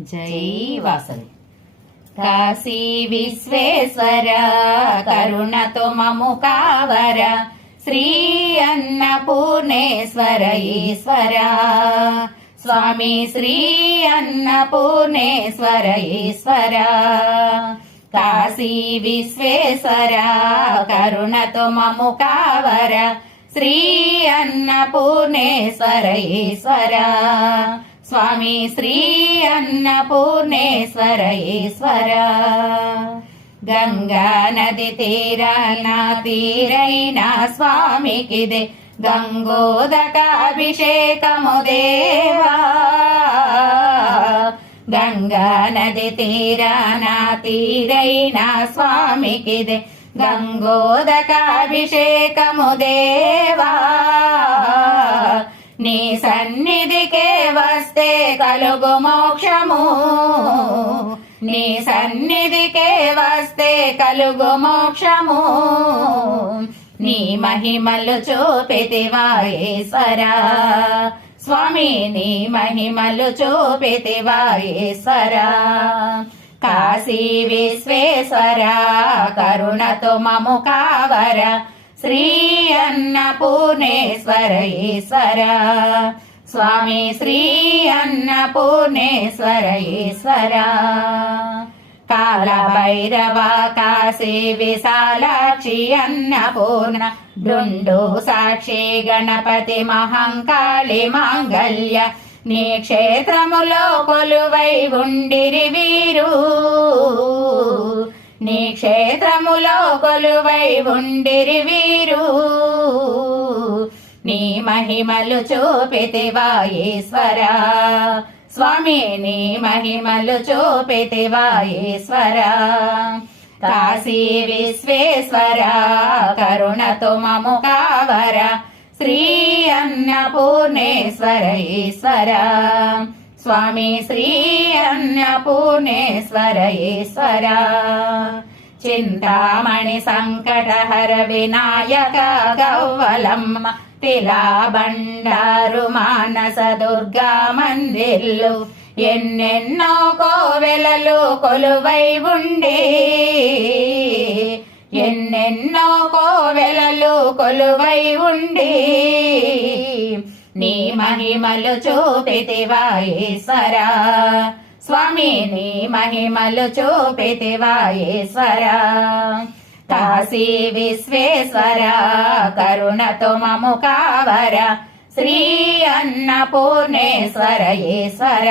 जय वासवी। काशी विश्वेश्वर करुणतो ममु कावर, श्री अन्नपूर्णेश्वर ईश्वर, स्वामी श्री अन्नपूर्णेश्वर ईश्वर। काशी विश्वेश्वर करुणतो ममु कावर, श्री अन्नपूर्णेश्वर ईश्वर, स्वामी श्री अन्नपूर्णेश्वर ईश्वर। गंगा नदी तीरैन स्वामिकिदे गंगोदकाभिषेकमु देवा। गंगा नदी तीरैन स्वामिकिदे गंगोदकाभिषेकमु देवा। నీ సన్నిధికే వస్తే కలుగు మోక్షము, నీ సన్నిధికే వస్తే కలుగు మోక్షము। నీ మహిమలు చూపితివా ఈశ్వరా, స్వామి నీ మహిమలు చూపితివా ఈశ్వరా। కాశీ విశ్వేశ్వర కరుణతో మము కావర, श्री अन्नपूर्णेश्वर ईश्वर, स्वामी श्री अन्नपूर्णेश्वर ईश्वर। काल भैरव काशी विशालाक्षी अन्नपूर्ण, डुंडु साक्षी गणपति महांकाली मांगल्य, నీ క్షేత్రములో కొలువై ఉండిరి వీరు, నీ క్షేత్రములో కొలువై ఉండిరి వీరు। నీ మహిమలు చూపితివా ఈశ్వరా, స్వామి నీ మహిమలు చూపితివా ఈశ్వరా। కాశీ విశ్వేశ్వర కరుణతో మము కావర, श्री अन्नपूर्णेश्वर ईश्वर, स्वामी श्री अन्नपूर्णेश्वर ईश्वर। चिंतामणि संकटहर विनायक गौवलम्म, तिला बंडारु मानस दुर्गा मंदिर्लु, ఎన్నెన్నో కోవెలలు కొలువై ఉండి, ఎన్నెన్నో కోవెలలు కొలువై ఉండి। నీ మహిమలు చూపితివా ఈశ్వరా, స్వామి నీ మహిమలు చూపితివా ఈశ్వరా। కాశీ విశ్వేశ్వర కరుణతో మము కావర, श्री अन्नपूर्णेश्वर ईश्वर।